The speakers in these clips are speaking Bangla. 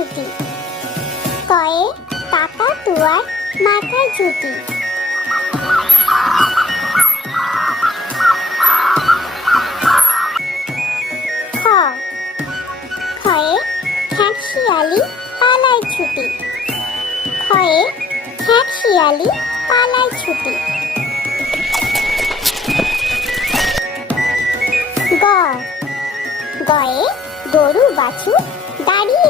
জুটি কয়ে কাকা তুয়ার মাথায় খ। খয়ে খ্যাট শিয়ালি পালায় ছুটি। খয়ে খ্যাট শিয়ালি পালায় ছুটি। গ। গয়ে, গরু, বাছুর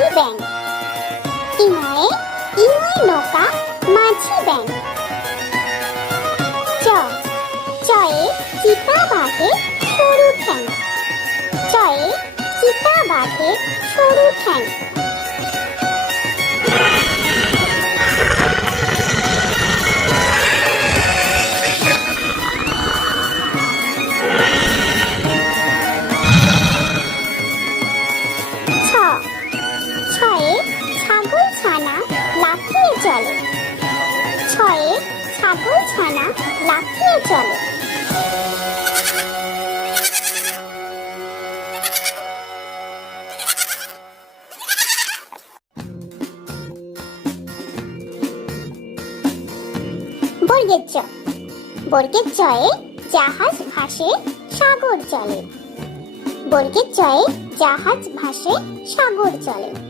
মাঝি ব্যাং ইঙয়ে ইঙয়ে নৌকা মাঝি ব্যাং চ, চয়ে চিতা বাঘে সরু ঠ্যাং। চয়ে চিতা বাঘে সরু ঠ্যাং। ছানা লাফিয়ে চলে। বর্গের চয়ে জাহাজ ভাসে সাগর চলে। বর্গের চয়ে জাহাজ ভাসে সাগর চলে।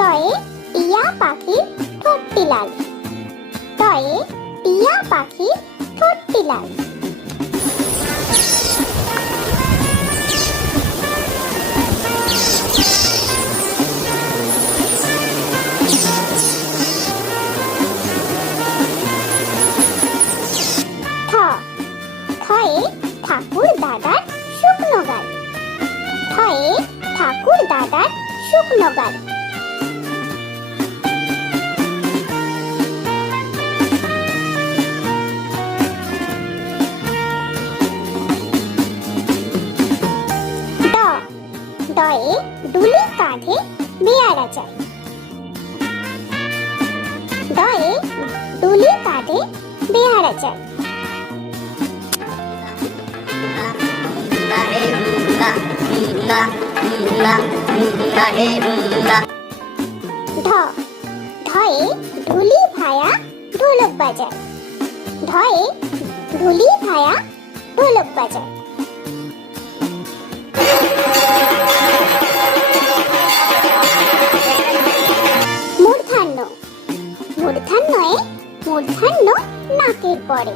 টয়ে টিয়া পাখি ঠোঁটটি লাল। তয়ে টিয়া পাখি ঠোঁটটি লাল। ঢ ঢয়ে ঢুলি ভায়া ঢোলক বাজায়। ঢয়ে ঢুলি ভায়া ঢোলক বাজায়। মূর্ধান্য মূর্ধান্যয়ে মূর্ধান্য নাকের পরে।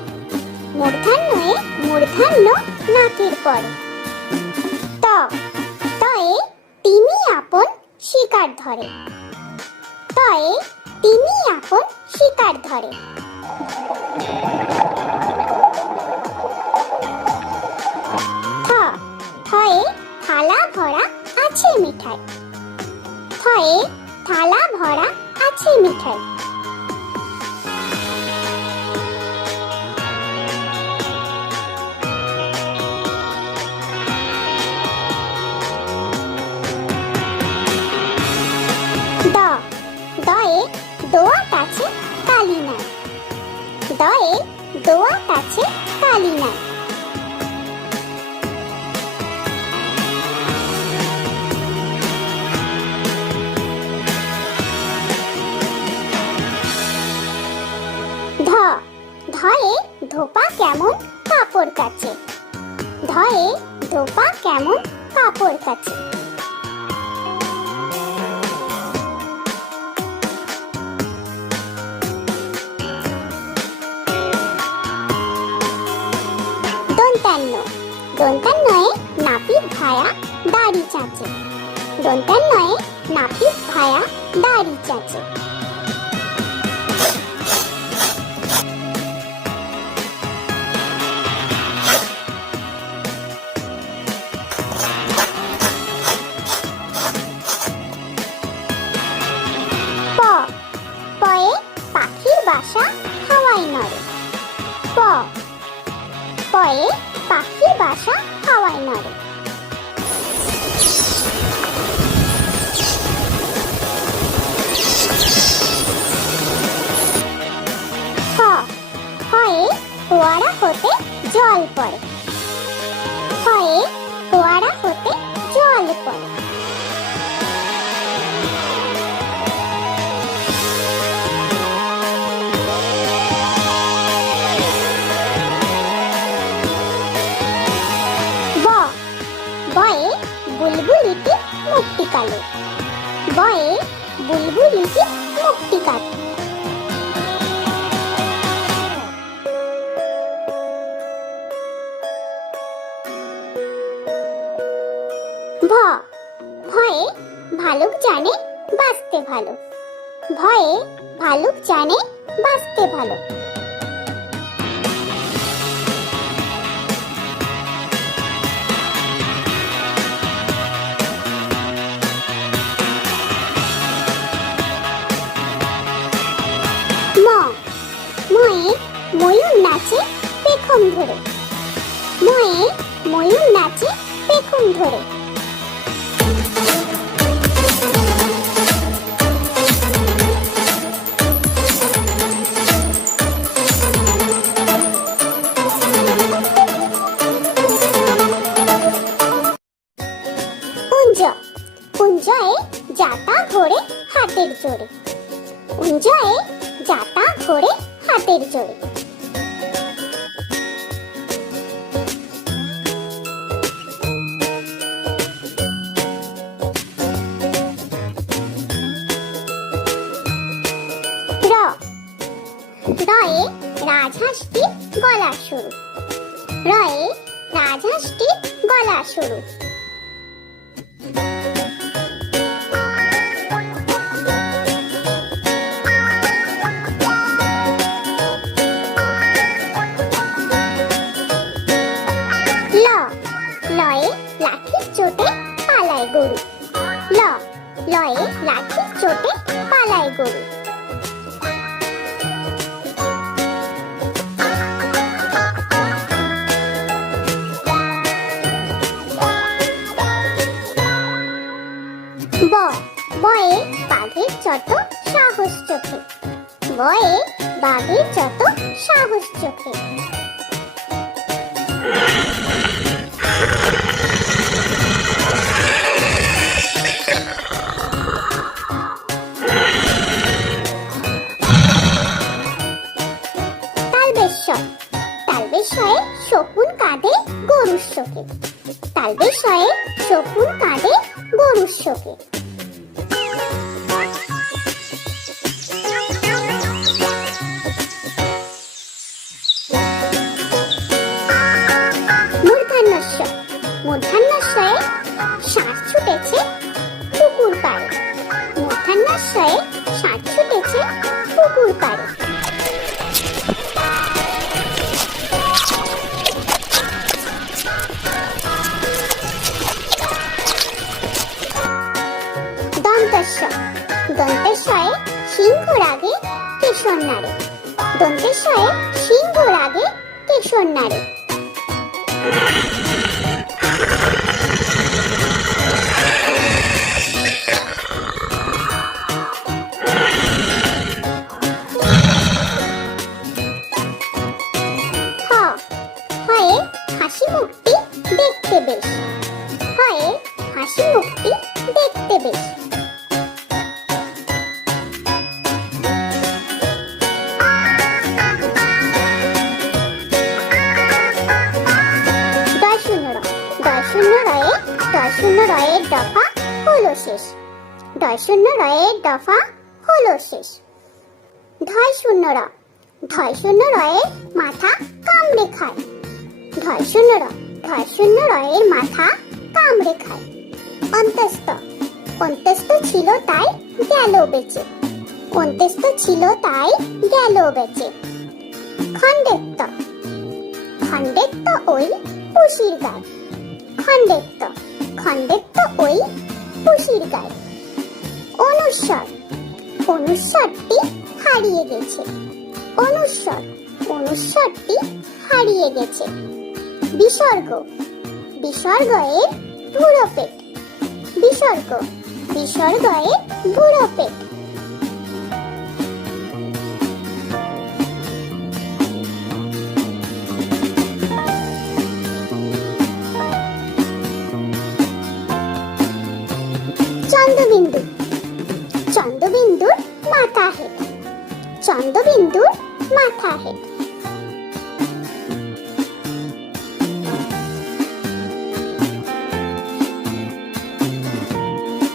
মূর্ধান্যয়ে মূর্ধান্য নাকের পরে। তয়ে তিনি আপন শিকার ধরে। তয়ে তিনি আপন শিকার ধরে। থয়ে থালা ভরা আছে মিঠাই। থয়ে থালা ভরা আছে মিঠাই। দোয়া কাছে কালি নাই। দয়ে দোয়া কাছে কালি নাই। ধয়ে ধোপা কেমন কাপড় কাছে ধয়ে ধোপা কেমন কাপড় কাছে দন্তান্নয়ে নাপিত ভায়া দাড়ি চাচে। দন্তান্নয়ে নাপিত ভায়া দাড়ি চাচে। হাওয়ায় নড়ে হয়ে ফোয়ারা হতে জল পড়ে। ভ, ভয়ে ভালুক জানে বাঁচতে ভালো। ভয়ে ভালুক জানে বাঁচতে ভালো। ময়ে ময়ূর নাচে পেখম ধরে। ময়ে ময়ূর নাচে পেখম ধরে। হাতের জোরে কুঞ্জয়ে জাতা ঘোরে হাতের জোরে রয়ে রাজহাঁসটি গলা শুরু। রয়ে রাজহাঁসটি গলা লাঠির চোটে পালায় গরু। ল, লয়ে লাঠির চোটে পালায় গরু। ব, বয়ে বাঘের যত সাহস চোখে। বয়ে বাঘের যত সাহস চোখে। শকুন কাঁদে গরুর শোকে। তালবেশ্বরে শকুন কাঁদে গরুর শোকে। মূর্ধন্যস্ব মূর্ধন্যস্বয়ে ষাঁড় ছুটেছে পুকুর পাড়ে। ছুটেছে পুকুর কেশর নাড়ে দন্তেশ্বয়ে সিংহ রাগে কেশর নাড়ে শেষ। ডয় শূন্য রয়ের দফা হলো শেষ। ধয় শূন্য র ধয় শূন্য রয়ের মাথা কামড়ে খায়। ধয় শূন্য র ধয় শূন্য রয়ের মাথা কামড়ে খায়। অন্তস্থ অন্তস্থ ছিল তাই গেল বেঁচে। অন্তস্থ ছিল তাই গেল বেঁচে। খণ্ডেত্ব খণ্ডেত্ব ওই পুষির গায়। খণ্ডেত্ব খণ্ডেত্ব ওই পুষির গায়ে অনুস্বর অনুস্বরটি হারিয়ে গেছে। অনুস্বর অনুস্বরটি হারিয়ে গেছে। বিসর্গ বিসর্গ এর বুড়ো পেট। বিসর্গ বিসর্গ এর বুড়ো পেট। চন্দ্রবিন্দুর মাথা হেট।